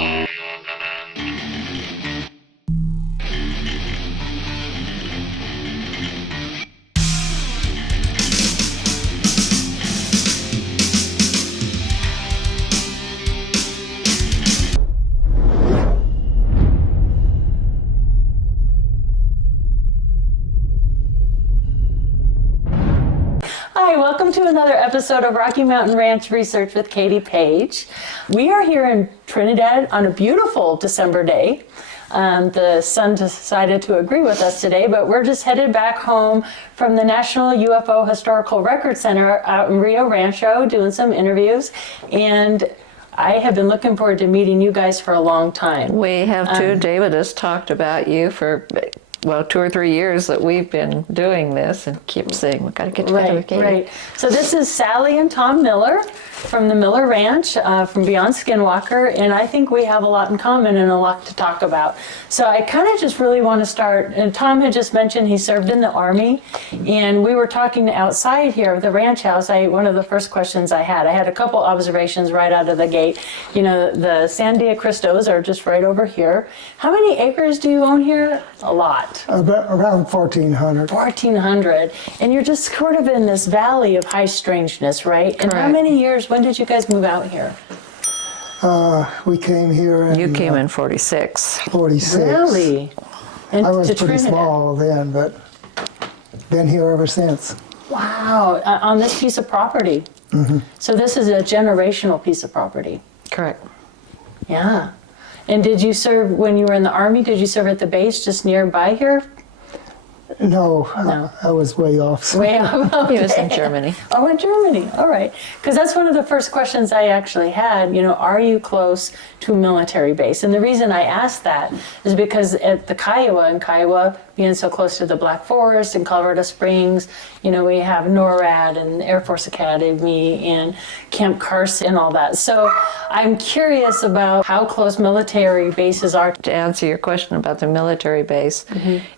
Hi, welcome to another episode of Rocky Mountain Ranch Research with Katie Paige. We are here in Trinidad on a beautiful December day. The sun decided to agree with us today, but we're just headed back home from the National UFO Historical Record Center out in Rio Rancho doing some interviews. And I have been looking forward to meeting you guys for a long time. We have too. David has talked about you for 2 or 3 years that we've been doing this and keep saying we've got to get together with Katie. Right. So this is Sally and Tom Miller from the Miller Ranch, from Beyond Skinwalker, and I think we have a lot in common and a lot to talk about. So I kind of just really want to start, and Tom had just mentioned he served in the Army, and we were talking outside here at the ranch house. One of the first questions I had a couple observations right out of the gate. You know, the Sandia Cristos are just right over here. How many acres do you own here? A lot. Around 1,400. 1,400. And you're just sort of in this valley of High-Strangeness, right? And how many years, when did you guys move out here? We came here in... You came in 46. 46. Really? And I was to pretty Trinidad. small then, but been here ever since. Wow, on this piece of property. Mm-hmm. So this is a generational piece of property. Correct. Yeah. And did you serve, when you were in the Army, did you serve at the base just nearby here? No. I was way off. Way up. He was in Germany. Oh, in Germany. All right. Because that's one of the first questions I actually had. You know, are you close to a military base? And the reason I asked that is because at the Kiowa, being so close to the Black Forest and Colorado Springs, you know, we have NORAD and Air Force Academy and Camp Carson and all that. So I'm curious about how close military bases are. To answer your question about the military base,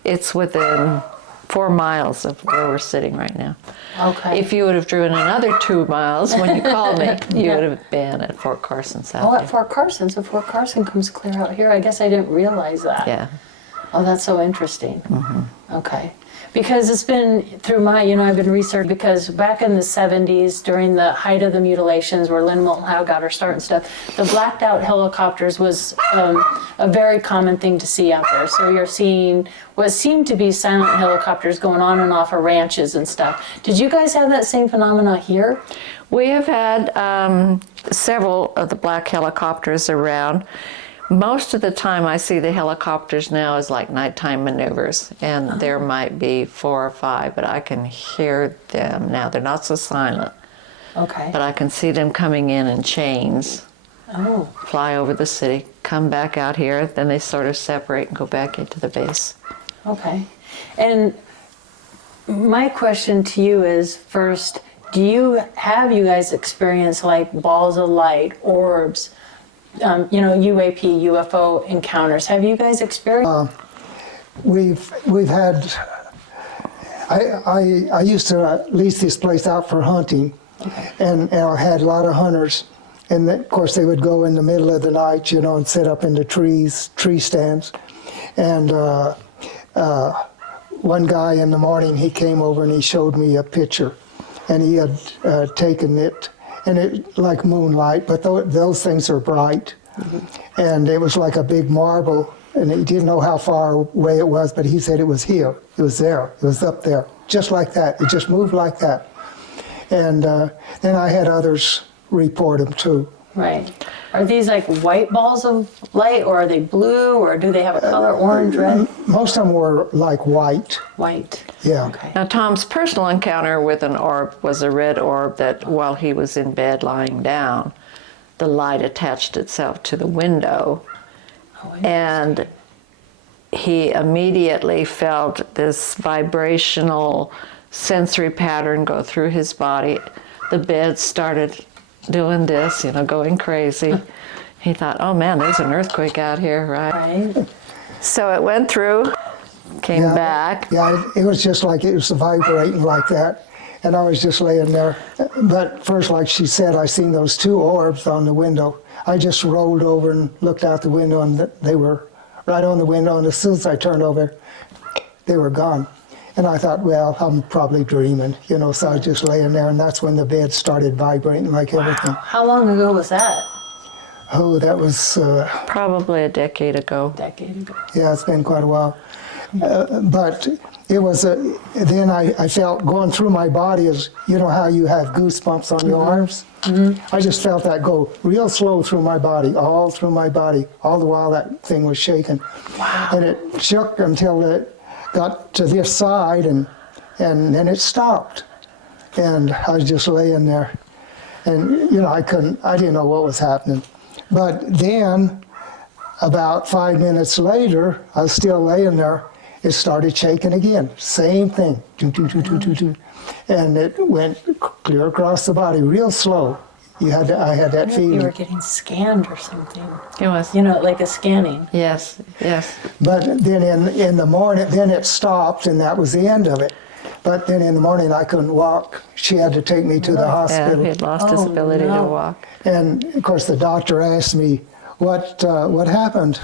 it's within 4 miles of where we're sitting right now. Okay. If you would have driven another 2 miles when you called me, you would have been at Fort Carson South. Oh, at Fort Carson. So Fort Carson comes clear out here. I guess I didn't realize that. Yeah. Oh, that's so interesting. Okay. Because it's been through I've been researching, because back in the 70s, during the height of the mutilations, where Lynn Moulton Howe got her start and stuff, the blacked out helicopters was a very common thing to see out there. So you're seeing what seemed to be silent helicopters going on and off of ranches and stuff. Did you guys have that same phenomena here? We have had several of the black helicopters around. Most of the time I see the helicopters now as like nighttime maneuvers, and there might be 4 or 5, but I can hear them now. They're not so silent, Okay. but I can see them coming in chains, Oh. fly over the city, come back out here, then they sort of separate and go back into the base. Okay. And my question to you is, first, you guys experienced like balls of light, orbs, UAP, UFO encounters? Have you guys experienced? We've had... I used to lease this place out for hunting, and I had a lot of hunters. And of course they would go in the middle of the night, and set up in the tree stands. And one guy in the morning, he came over and he showed me a picture. And he had taken it, and it like moonlight, but those things are bright. And it was like a big marble, and he didn't know how far away it was, but he said it was here, it was there, it was up there, just like that. It just moved like that. And then I had others report them too. Right. Are these like white balls of light, or are they blue, or do they have a color, orange, red? Most of them were like white. White. Yeah. Okay. Now Tom's personal encounter with an orb was a red orb that while he was in bed lying down, the light attached itself to the window, and he immediately felt this vibrational sensory pattern go through his body. The bed started doing this, going crazy. He thought, oh man, there's an earthquake out here, right? Right. So it went through, came back. Yeah, it was just like it was vibrating like that. And I was just laying there. But first, like she said, I seen those 2 orbs on the window. I just rolled over and looked out the window, and they were right on the window, and as soon as I turned over, they were gone. And I thought, well, I'm probably dreaming, you know, so I was just laying there, and that's when the bed started vibrating like everything. How long ago was that? Oh, that was, Probably a decade ago. Decade ago. yeah, it's been quite a while. But it was, then I felt going through my body, as you know how you have goosebumps on your arms? I just felt that go real slow through my body, all through my body, all the while that thing was shaking. Wow. And it shook until it got to this side, and then it stopped. And I was just laying there. And, you know, I didn't know what was happening. But then, about 5 minutes later, I was still laying there, it started shaking again. Same thing. Doo, doo, doo, doo, doo, doo. And it went clear across the body, real slow. I had that You feeling. were getting scanned or something. It was. You know, like a scanning. Yes, yes. But then in the morning, then it stopped, and that was the end of it. But then in the morning, I couldn't walk. She had to take me to the Yeah, hospital. he had lost his Oh, ability to no. walk. And of course, the doctor asked me what happened,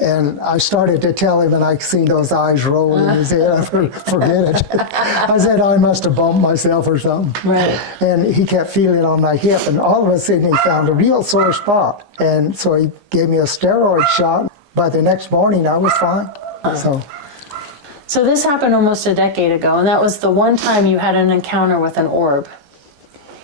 and I started to tell him, and I seen those eyes roll in his head. I forget it. I said I must have bumped myself or something. Right. And he kept feeling on my hip, and all of a sudden he found a real sore spot, and so he gave me a steroid shot. By the next morning, I was fine. So this happened almost a decade ago, and that was the one time you had an encounter with an orb.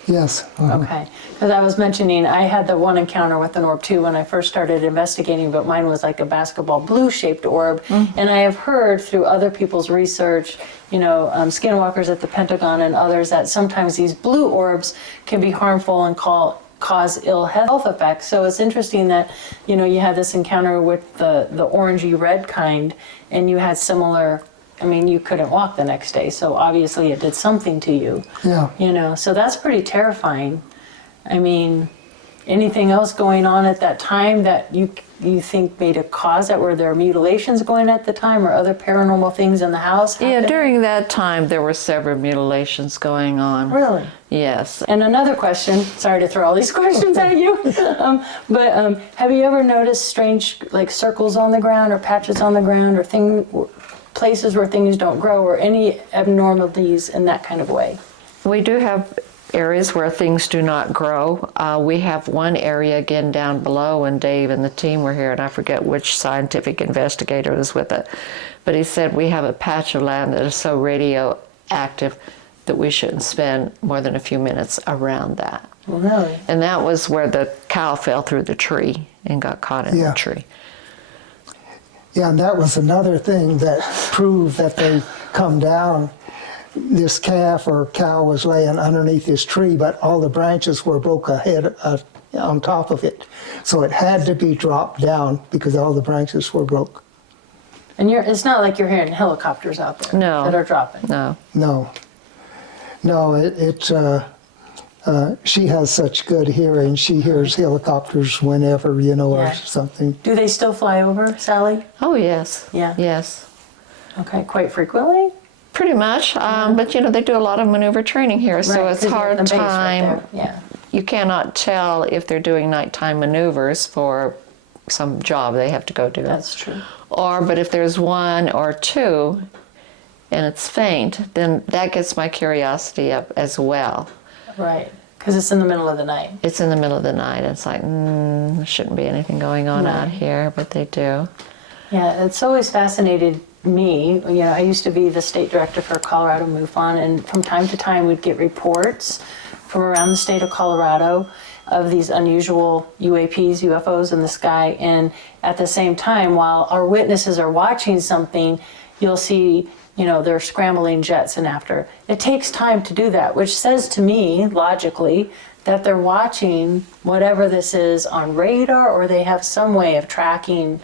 Yes. Okay, because I was mentioning I had the one encounter with an orb too when I first started investigating, but mine was like a basketball blue-shaped orb. And I have heard through other people's research, you know, skinwalkers at the Pentagon and others, that sometimes these blue orbs can be harmful and cause ill health effects. So it's interesting that, you know, you had this encounter with the orangey red kind, and you had similar. I mean, you couldn't walk the next day, so obviously it did something to you. Yeah. You know, so that's pretty terrifying. I mean, anything else going on at that time that you think made a cause that? Were there mutilations going at the time, or other paranormal things in the house Yeah, happening? during that time there were several mutilations going on. Really? Yes. And another question, sorry to throw all these questions at you, but have you ever noticed strange, like, circles on the ground or patches on the ground, or places where things don't grow, or any abnormalities in that kind of way? We do have areas where things do not grow. We have one area again down below, and Dave and the team were here, and I forget which scientific investigator was with it, but he said we have a patch of land that is so radioactive that we shouldn't spend more than a few minutes around that. Really? And that was where the cow fell through the tree and got caught in Yeah. the tree. Yeah, and that was another thing that proved that they come down. This calf or cow was laying underneath this tree, but all the branches were broke ahead on top of it. So it had to be dropped down because all the branches were broke. And it's not like you're hearing helicopters out there No. that are dropping. No. No, she has such good hearing. She hears helicopters whenever, you know, Yeah. or something. Do they still fly over, Sally? Oh, yes. Yeah. Yes. Okay, quite frequently? Pretty much. But, you know, they do a lot of maneuver training here, so Right, it's 'cause you have hard the base right time. there. Yeah. You cannot tell if they're doing nighttime maneuvers for some job they have to go do. That's true. But if there's one or two and it's faint, then that gets my curiosity up as well. Right, because it's in the middle of the night. It's in the middle of the night. It's like, there shouldn't be anything going on out here, but they do. Yeah, it's always fascinated me. You know, I used to be the state director for Colorado MUFON, and from time to time we'd get reports from around the state of Colorado of these unusual UAPs, UFOs in the sky. And at the same time, while our witnesses are watching something, you'll see, you know, they're scrambling jets and after. It takes time to do that, which says to me, logically, that they're watching whatever this is on radar, or they have some way of tracking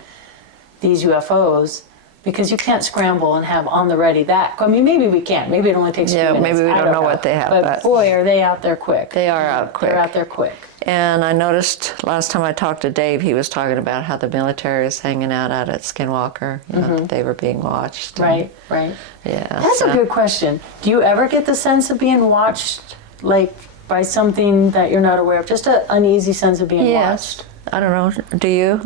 these UFOs, because you can't scramble and have on the ready that. I mean, maybe we can. Maybe it only takes a few Yeah, minutes. maybe we I don't know what they have, But but- boy, are they out there quick. They are out quick. They're out there quick. And I noticed last time I talked to Dave, he was talking about how the military is hanging out at Skinwalker. You know, that they were being watched. and- Right, right. Yeah. That's a so- good question. Do you ever get the sense of being watched, like by something that you're not aware of? Just an uneasy sense of being Yes. watched? I don't know. Do you?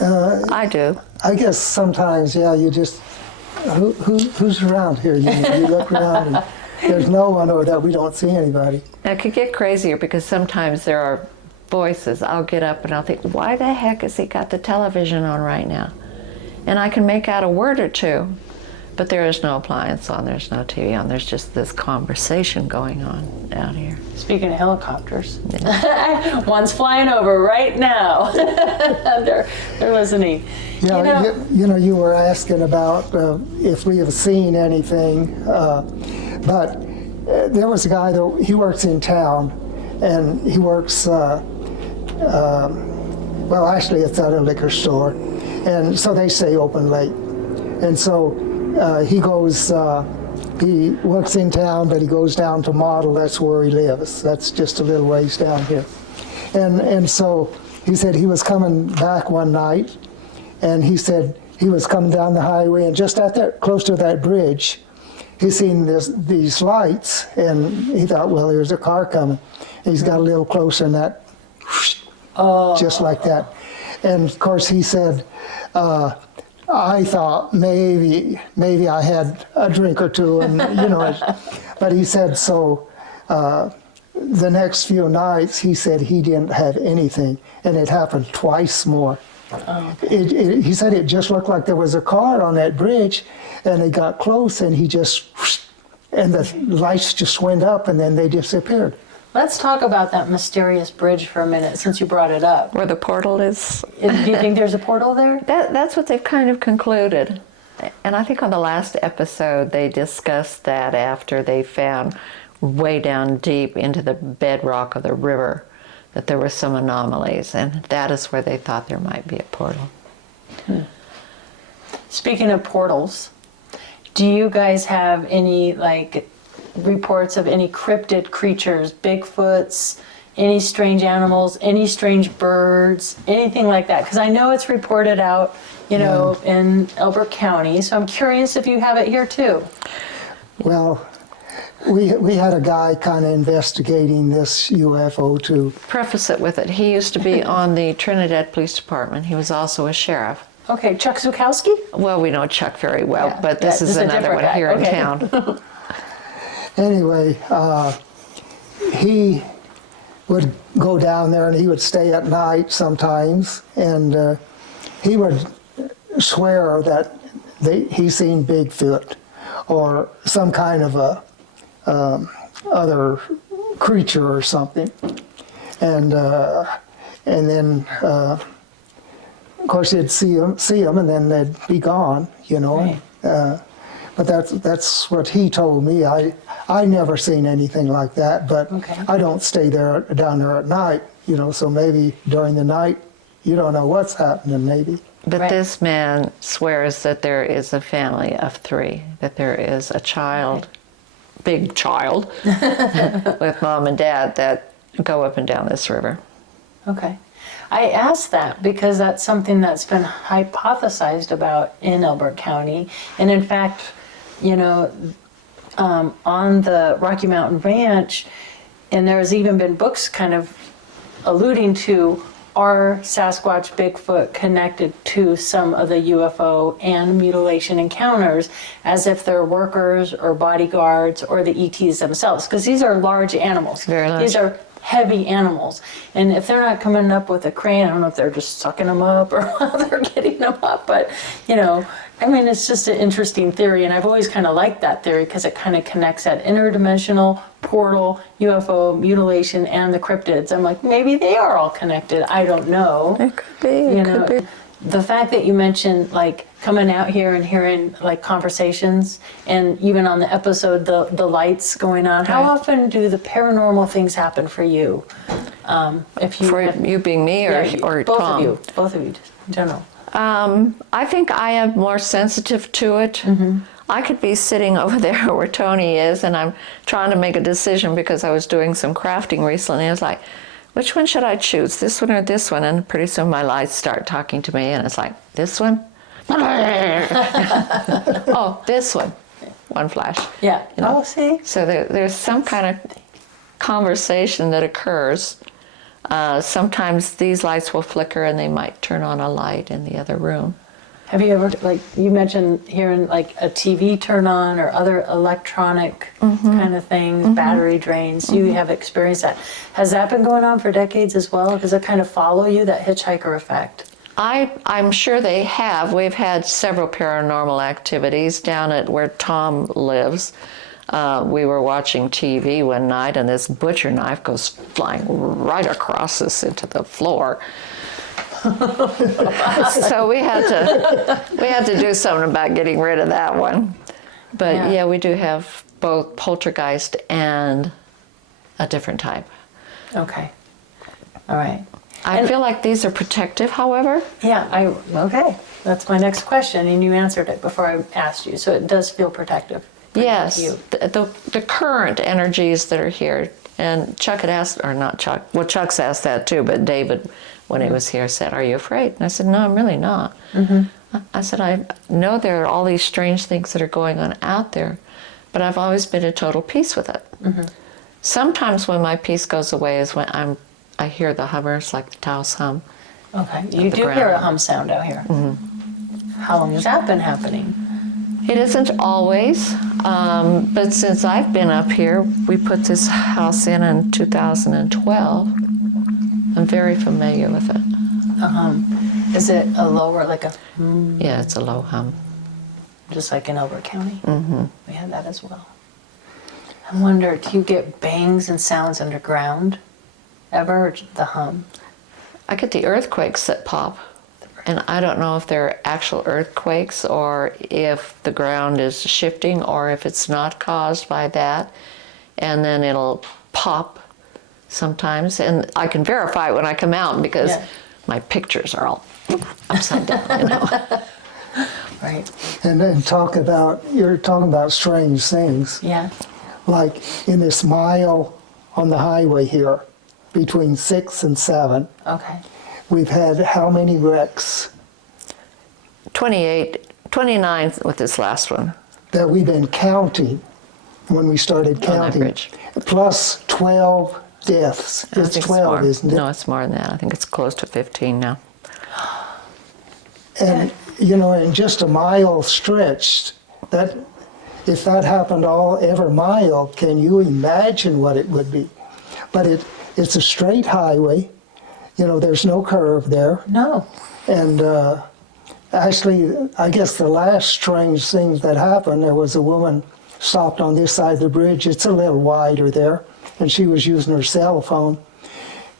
I do. I guess sometimes, yeah, you just, who's around here? You look around and there's no one, or that we don't see anybody. Now, it could get crazier because sometimes there are voices. I'll get up and I'll think, why the heck has he got the television on right now? And I can make out a word or two, but there is no appliance on, there's no TV on, there's just this conversation going on out here. Speaking of helicopters, one's flying over right now. they're listening. Yeah, you were asking about if we have seen anything, but there was a guy that he works in town, and he works. Well, actually, it's at a liquor store, and so they stay open late, and so he goes. He works in town, but he goes down to Model. That's where he lives. That's just a little ways down here, and so he said he was coming back one night. And he said he was coming down the highway, and just at that, close to that bridge, he seen these lights, and he thought, well, there's a car coming. And he's got a little closer, and that, just like that. And of course, he said, I thought maybe I had a drink or two, and but he said so. The next few nights, he said he didn't have anything, and it happened twice more. He said it just looked like there was a car on that bridge, and they got close, and and the lights just went up, and then they disappeared. Let's talk about that mysterious bridge for a minute, since you brought it up. Where the portal is? Do you think there's a portal there? That's what they've kind of concluded. And I think on the last episode they discussed that after they found way down deep into the bedrock of the river that there were some anomalies, and that is where they thought there might be a portal. Speaking of portals, do you guys have any reports of any cryptid creatures, Bigfoots, any strange animals, any strange birds, anything like that? Because I know it's reported out, in Elbert County, so I'm curious if you have it here too. Well, we had a guy kind of investigating this UFO too. Preface it with it. He used to be on the Trinidad Police Department. He was also a sheriff. Okay, Chuck Zukowski? Well, we know Chuck very well, Yeah, but this is a another different one guy. here in Okay. town. Anyway, he would go down there, and he would stay at night sometimes, and he would swear that he seen Bigfoot or some kind of a other creature or something, and then of course he'd see them, and then they'd be gone, Right. But that's what he told me. I never seen anything like that, but Okay. I don't stay down there at night, so maybe during the night you don't know what's happening, maybe. But Right. this man swears that there is a family of 3, that there is a child, big child, with mom and dad that go up and down this river. Okay. I asked that because that's something that's been hypothesized about in Elbert County. And in fact, on the Rocky Mountain Ranch, and there's even been books kind of alluding to, are Sasquatch, Bigfoot connected to some of the UFO and mutilation encounters, as if they're workers or bodyguards or the ETs themselves? Because these are large animals. Very large. These are heavy animals. And if they're not coming up with a crane, I don't know if they're just sucking them up or how they're getting them up, but it's just an interesting theory, and I've always kind of liked that theory because it kind of connects that interdimensional portal, UFO, mutilation, and the cryptids. I'm like, maybe they are all connected. I don't know. It could be, could be. The fact that you mentioned coming out here and hearing conversations, and even on the episode, the lights going on. How Right. often do the paranormal things happen for you? If you For had- you being me or both Tom? both of you, just in general. I think I am more sensitive to it. I could be sitting over there where Tony is, and I'm trying to make a decision because I was doing some crafting recently. I was like, which one should I choose, this one or this one? And pretty soon my lights start talking to me, and it's like, this one? Oh, this one. One flash. Yeah. Oh, see? So there's some kind of conversation that occurs. Sometimes these lights will flicker and they might turn on a light in the other room. Have you ever, like you mentioned hearing like a TV turn on or other electronic kind of things, battery drains? You have experienced that. Has that been going on for decades as well? Does it kind of follow you, that hitchhiker effect? I'm sure they have. We've had several paranormal activities down at where Tom lives. We were watching TV one night and this butcher knife goes flying right across us into the floor. So we had to do something about getting rid of that one. But yeah, we do have both poltergeist and a different type. Okay. All right. I feel like these are protective, however. Yeah, okay. That's my next question, and you answered it before I asked you. So it does feel protective. Yes, You. the current energies that are here, and Chuck had asked, or not Chuck, well, Chuck's asked that too, but David, when he was here, said, "Are you afraid?" And I said, "No, I'm really not." I said, "I know there are all these strange things that are going on out there, but I've always been at total peace with it. Sometimes when my peace goes away is when I hear the hummers, like the towels hum." Okay. You do hear a hum sound out here. How long has that been happening? It isn't always, but since I've been up here, we put this house in 2012. I'm very familiar with it. Is it a lower, like a, Yeah, it's a low hum. just like in Elbert County? We had that as well. I wonder, do you get bangs and sounds underground ever, or the hum? I get the earthquakes that pop, and I don't know if they're actual earthquakes or if the ground is shifting or if it's not caused by that, and then it'll pop sometimes, and I can verify it when I come out because my pictures are all upside down, you know. Right. And then you're talking about strange things. Yeah. Like in this mile on the highway here, between 6 and 7, Okay. we've had how many wrecks 29 with this last one. that we've been counting when we started On that counting? bridge. Plus 12 deaths. I It's think 12, more. isn't it? No, it's more than that. I think it's close to 15 now. And, you know, in just a mile stretched, if that happened every mile, can you imagine what it would be? But it's a straight highway. You know, there's no curve there. No. And actually, I guess the last strange thing that happened, there was a woman stopped on this side of the bridge. It's a little wider there, and she was using her cell phone.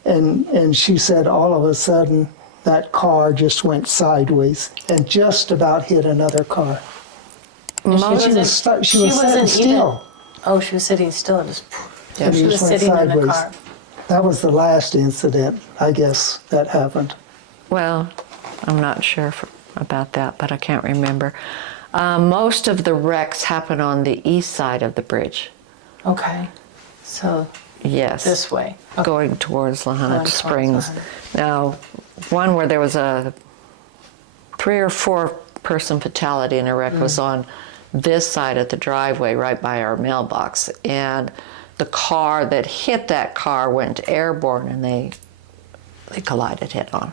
And she said all of a sudden that car just went sideways and just about hit another car. She was sitting still. Oh, she was sitting still. Just, And she it was just went sitting in the sideways. car. That was the last incident, I guess, that happened. Well, I'm not sure about that, but I can't remember. Most of the wrecks happen on the east side of the bridge. Okay. So Yes. this way. Okay. Going towards Going Lahana towards Springs. Lahana. Now, one where there was a 3 or 4 person fatality in a wreck was on this side of the driveway right by our mailbox. And the car that hit that car went airborne and they collided head on.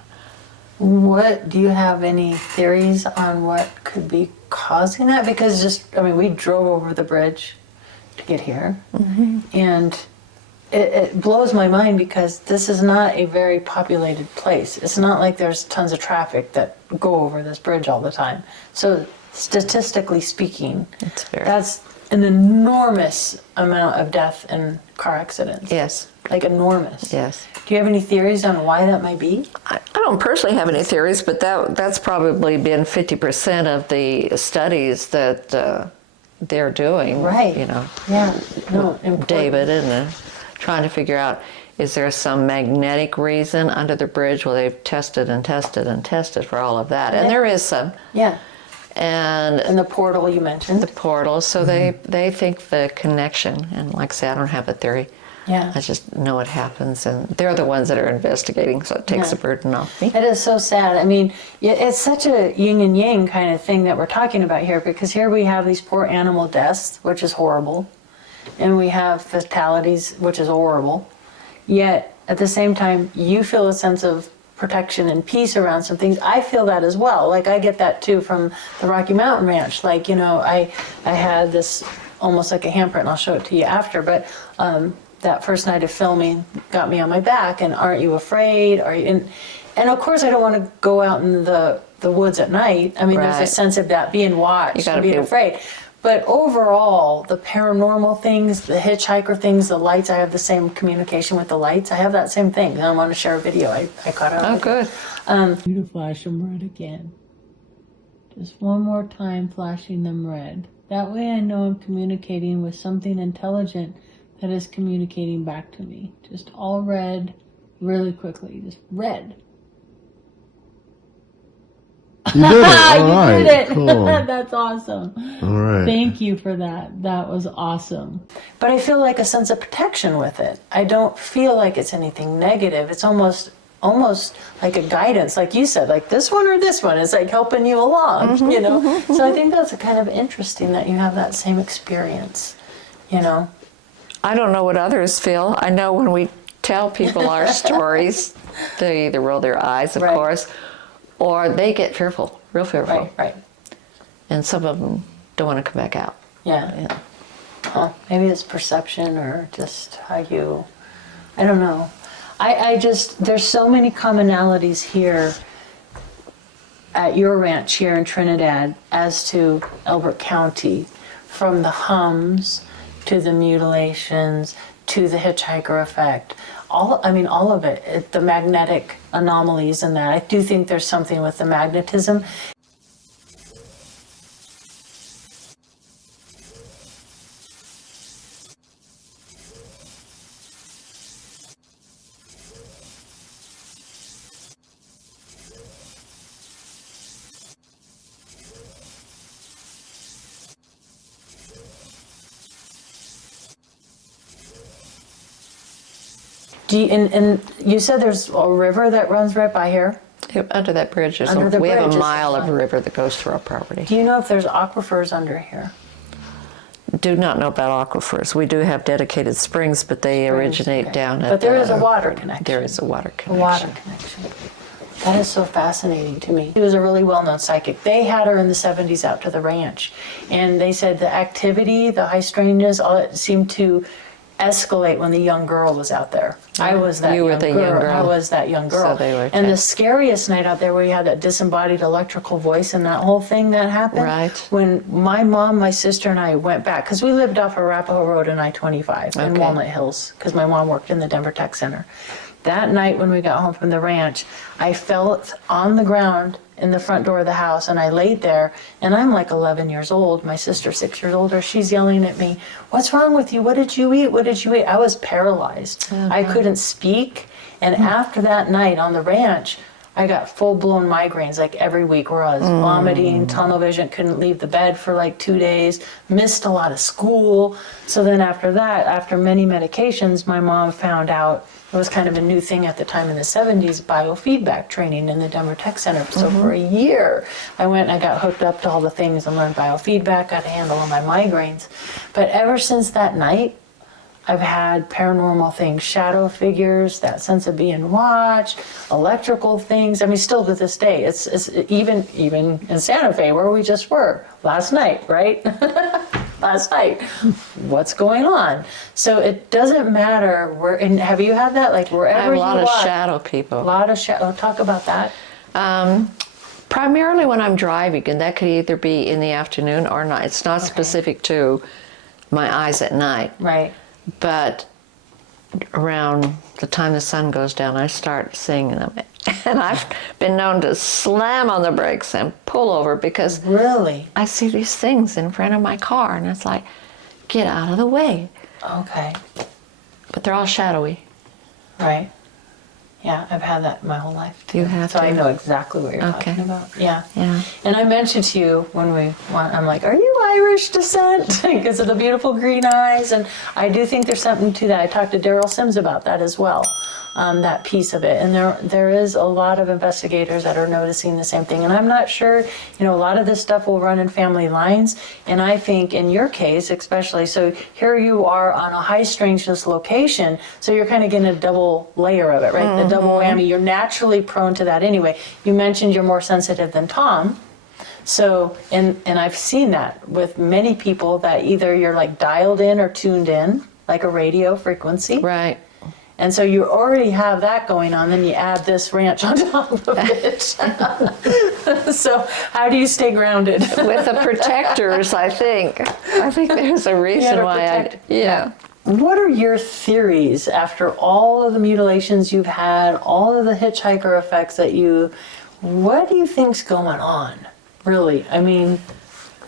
What, do you have any theories on what could be causing that? Because we drove over the bridge to get here. And it blows my mind because this is not a very populated place. It's not like there's tons of traffic that go over this bridge all the time. So statistically speaking, that's an enormous amount of death in car accidents. Yes. Like enormous. Yes. Do you have any theories on why that might be? I don't personally have any theories, but that's probably been 50% of the studies that they're doing. Right. You know. Yeah. No. Important. David and trying to figure out, is there some magnetic reason under the bridge? Well, they've tested and tested and tested for all of that, and there is some. Yeah. And the portal you mentioned. the portal, so they think the connection, and like I say, I don't have a theory. Yeah. I just know it happens, and they're the ones that are investigating, so it takes the burden off me. It is so sad. I mean, it's such a yin and yang kind of thing that we're talking about here, because here we have these poor animal deaths, which is horrible. and we have fatalities, which is horrible. Yet at the same time, you feel a sense of protection and peace around some things. I feel that as well. Like I get that too from the Rocky Mountain Ranch. Like, you know, I had this almost like a handprint, and I'll show it to you after, but that first night of filming got me on my back, and aren't you afraid? Are you? And of course I don't want to go out in the woods at night. I mean, there's a Right. sense of that, being watched and being be afraid. But overall, the paranormal things, the hitchhiker things, the lights, I have the same communication with the lights. I have that same thing. And I want to share a video. I caught it. Oh, good. You to flash them red again. Just one more time flashing them red. That way I know I'm communicating with something intelligent that is communicating back to me. Just all red, really quickly. Just red. You did it. All You right. did it. Cool. That's awesome. All right. Thank you for that. That was awesome. But I feel like a sense of protection with it. I don't feel like it's anything negative. It's almost like a guidance, like you said, like this one or this one. It's like helping you along, you know? So I think that's kind of interesting that you have that same experience, you know? I don't know what others feel. I know when we tell people our stories, they either roll their eyes, of Right. course, or they get fearful, real fearful. Right. And some of them don't want to come back out. Yeah. Maybe it's perception or just how you, I don't know. I just, there's so many commonalities here at your ranch here in Trinidad as to Elbert County, from the hums to the mutilations to the hitchhiker effect. All of it, the magnetic anomalies and that. I do think there's something with the magnetism. And you said there's a river that runs right by here. Under that bridge, Under the we have bridge a is mile of one. river that goes through our property. Do you know if there's aquifers under here? Do not know about aquifers. We do have dedicated springs, but they originate Okay. down at But there the- is a water connection. There is a water A connection. water connection. That is so fascinating to me. She was a really well-known psychic. They had her in the 70s out to the ranch, and they said the activity, the high-strangeness, all it seemed to escalate when the young girl was out there. I was that You were young the girl. young girl. I was that young girl. So they were and the kept- scariest night out there where you had that disembodied electrical voice and that whole thing that happened. Right. When my mom, my sister, and I went back, because we lived off Arapahoe Road and I-25 in Okay. Walnut Hills, because my mom worked in the Denver Tech Center. That night when we got home from the ranch, I felt on the ground in the front door of the house, and I laid there, and I'm like 11 years old. My sister's 6 years older. She's yelling at me, "What's wrong with you? What did you eat? What did you eat?" I was paralyzed. I couldn't speak. And after that night on the ranch, I got full-blown migraines like every week, where I was vomiting, tunnel vision, couldn't leave the bed for like 2 days, missed a lot of school. So then after that, after many medications, my mom found out it was kind of a new thing at the time in the 70s, biofeedback training in the Denver Tech Center. So for a year, I went and I got hooked up to all the things and learned biofeedback, got a handle on my migraines. But ever since that night, I've had paranormal things, shadow figures, that sense of being watched, electrical things. I mean, still to this day, it's even in Santa Fe, where we just were last night, right? Last night, what's going on? So it doesn't matter where. And have you had that? Like wherever I have a you lot of walk, shadow people. a lot of shadow. Talk about that. Primarily when I'm driving, and that could either be in the afternoon or night. It's not specific to my eyes at night. Right. But around the time the sun goes down, I start seeing them. And I've been known to slam on the brakes and pull over because Really? I see these things in front of my car, and it's like, get out of the way. Okay. But they're all shadowy. Right. Yeah, I've had that my whole life too. You have so I to? know exactly what you're Okay. talking about. Yeah. Yeah. And I mentioned to you when I'm like, are you Irish descent because of the beautiful green eyes. And I do think there's something to that. I talked to Daryl Sims about that as well, that piece of it. And there is a lot of investigators that are noticing the same thing. And I'm not sure, a lot of this stuff will run in family lines. And I think in your case, especially, so here you are on a high strangeness location, so you're kind of getting a double layer of it, right? The double whammy. You're naturally prone to that anyway. You mentioned you're more sensitive than Tom. So, and I've seen that with many people that either you're like dialed in or tuned in, like a radio frequency. Right. And so you already have that going on, then you add this ranch on top of it. So how do you stay grounded? With the protectors, I think there's a reason why yeah. What are your theories after all of the mutilations you've had, all of the hitchhiker effects what do you think's going on? Really, I mean,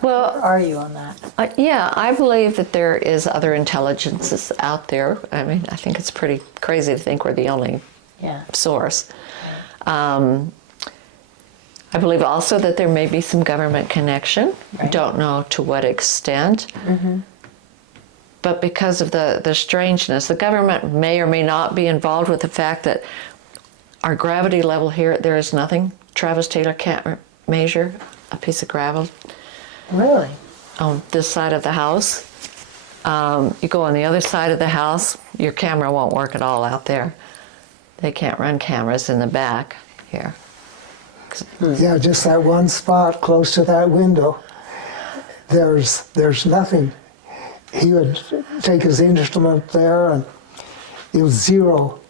Well, where are you on that? yeah, I believe that there is other intelligences out there. I mean, I think it's pretty crazy to think we're the only source. I believe also that there may be some government connection. Right. Don't know to what extent. But because of the strangeness, the government may or may not be involved with the fact that our gravity level here, there is nothing Travis Taylor can't measure a piece of gravel. Really? On this side of the house. You go on the other side of the house, your camera won't work at all out there. They can't run cameras in the back here. Yeah, just that one spot close to that window. There's nothing. He would take his instrument there and it was 0.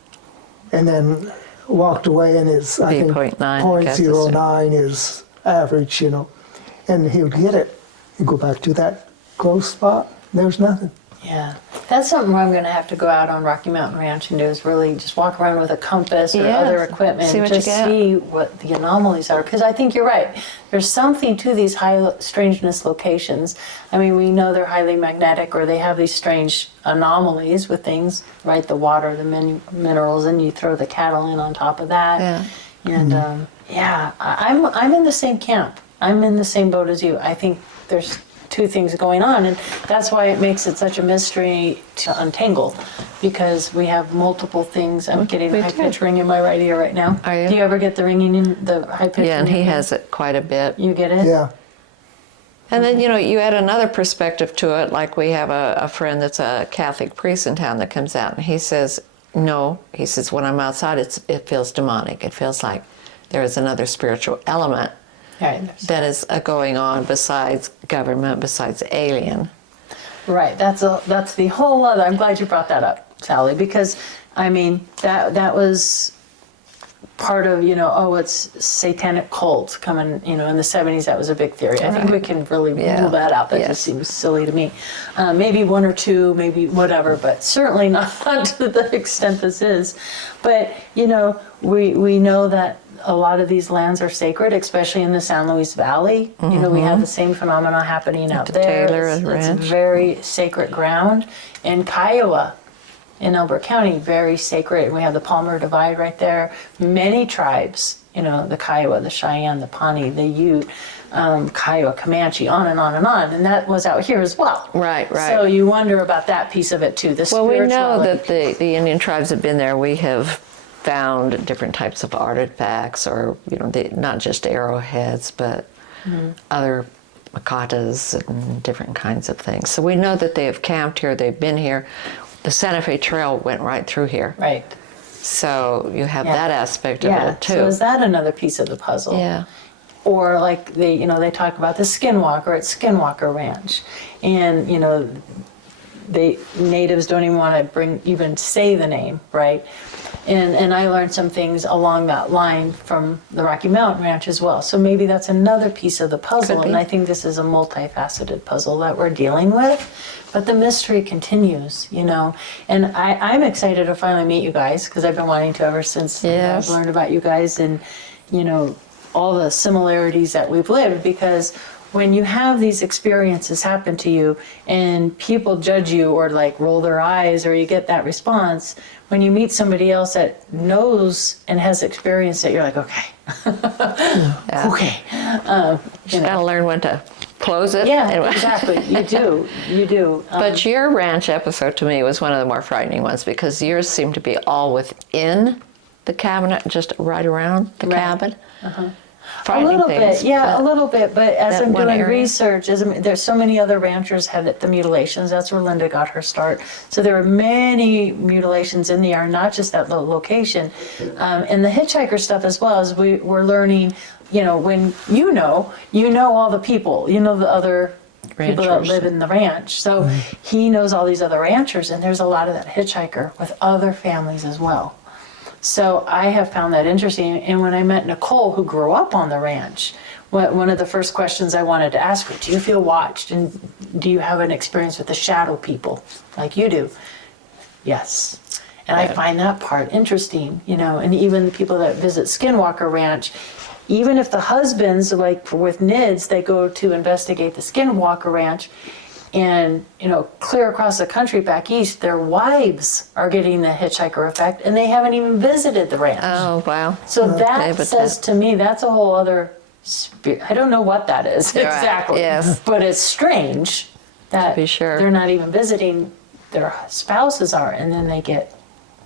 And then walked away and it's, I think, 0.09 is average, and he would get it. You go back to that close spot, there's nothing. Yeah, that's something I'm going to have to go out on Rocky Mountain Ranch and do is really just walk around with a compass or other equipment see what just you get. see what the anomalies are. Because I think you're right. There's something to these high strangeness locations. I mean, we know they're highly magnetic or they have these strange anomalies with things, right? The water, the minerals, and you throw the cattle in on top of that. Yeah. And I'm in the same camp. I'm in the same boat as you. I think there's two things going on, and that's why it makes it such a mystery to untangle, because we have multiple things. I'm getting a high-pitched ring in my right ear right now. Are you? Do you ever get the ringing in the high-pitched? Yeah, and he has it quite a bit. You get it? Yeah. And then, you add another perspective to it, like we have a friend that's a Catholic priest in town that comes out, and he says, no, he says, when I'm outside, it feels demonic. It feels like there is another spiritual element that is going on besides government, besides alien. Right. That's the whole other. I'm glad you brought that up, Sally, because I mean that was part of it's satanic cult coming. In the 70s that was a big theory. I think we can really rule that out. That just seems silly to me. Maybe one or two, maybe whatever, but certainly not to the extent this is. But we know that a lot of these lands are sacred, especially in the San Luis Valley. We have the same phenomena happening out there. Taylor It's very sacred ground. In Kiowa, in Elbert County, very sacred. And we have the Palmer Divide right there. Many tribes, the Kiowa, the Cheyenne, the Pawnee, the Ute, Kiowa, Comanche, on and on and on. And that was out here as well. Right. So you wonder about that piece of it too. Well, we know that the Indian tribes have been there. We have found different types of artifacts, or not just arrowheads, but other macatas and different kinds of things. So we know that they have camped here. They've been here. The Santa Fe Trail went right through here. Right. So you have that aspect of it too. So is that another piece of the puzzle? Yeah. Or like they talk about the Skinwalker at Skinwalker Ranch, and natives don't even want to even say the name, right? And I learned some things along that line from the Rocky Mountain Ranch as well. So maybe that's another piece of the puzzle. And I think this is a multifaceted puzzle that we're dealing with. But the mystery continues, And I'm excited to finally meet you guys, because I've been wanting to ever since I've learned about you guys and, all the similarities that we've lived. Because when you have these experiences happen to you and people judge you or like roll their eyes or you get that response, when you meet somebody else that knows and has experienced it, you're like, okay, okay. You got to learn when to close it. Yeah, Anyway. exactly. You do. But your ranch episode to me was one of the more frightening ones because yours seemed to be all within the cabinet, just right around the Right. cabin. A little bit, yeah, a little bit. But as that I'm one doing area? research, there's so many other ranchers had the mutilations. That's where Linda got her start. So there are many mutilations in the yard, not just that little location. And the hitchhiker stuff as well, as we're learning, when you know all the people, the other people that Ranchers. live in the ranch. So he knows all these other ranchers, and there's a lot of that hitchhiker with other families as well. So I have found that interesting. And when I met Nicole, who grew up on the ranch, one of the first questions I wanted to ask her, do you feel watched? And do you have an experience with the shadow people like you do? Yes. And I find that part interesting, and even the people that visit Skinwalker Ranch, even if the husbands, like with NIDS, they go to investigate the Skinwalker Ranch, and clear across the country back east, their wives are getting the hitchhiker effect, and they haven't even visited the ranch. Oh, wow. So that David, says to me, that's a whole other spirit. I don't know what that is Right, exactly, yes. but it's strange that be sure. they're not even visiting, their spouses are, and then they get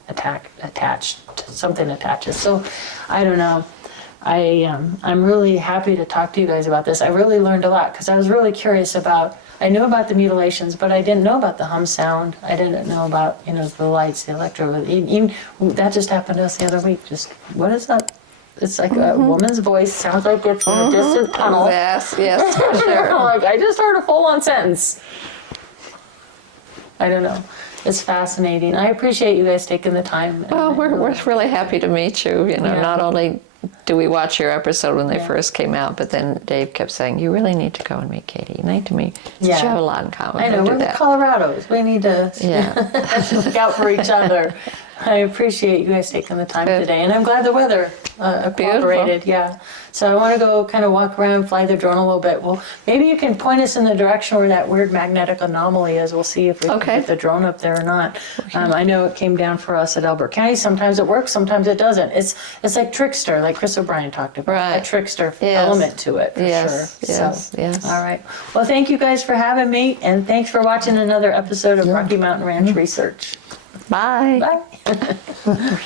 attached, something attaches. So I don't know. I'm really happy to talk to you guys about this. I really learned a lot because I was really curious I knew about the mutilations, but I didn't know about the hum sound. I didn't know about, the lights, the electro. Even, that just happened to us the other week. Just, what is that? It's like a woman's voice. Sounds like it's in a distant tunnel. Yes, for sure. Like, I just heard a full-on sentence. I don't know. It's fascinating. I appreciate you guys taking the time. Well, we're really happy to meet you. Not only do we watch your episode when they Yeah. first came out, but then Dave kept saying, you really need to go and meet Katie. You need to meet. Yeah. You have a lot in common. I know, We'll we're do the that. Colorados. We need to Yeah. look out for each other. I appreciate you guys taking the time Good. today, and I'm glad the weather cooperated. Yeah. So I want to go kind of walk around, fly the drone a little bit. Well, maybe you can point us in the direction where that weird magnetic anomaly is. We'll see if we can get the drone up there or not. I know it came down for us at Elbert County. Sometimes it works, sometimes it doesn't. It's like trickster, like Chris O'Brien talked about. Right. A trickster Yes. element to it, for Yes, sure. yes, So, yes. all right. Well, thank you guys for having me, and thanks for watching another episode of Rocky Mountain Ranch Research. Bye. Bye.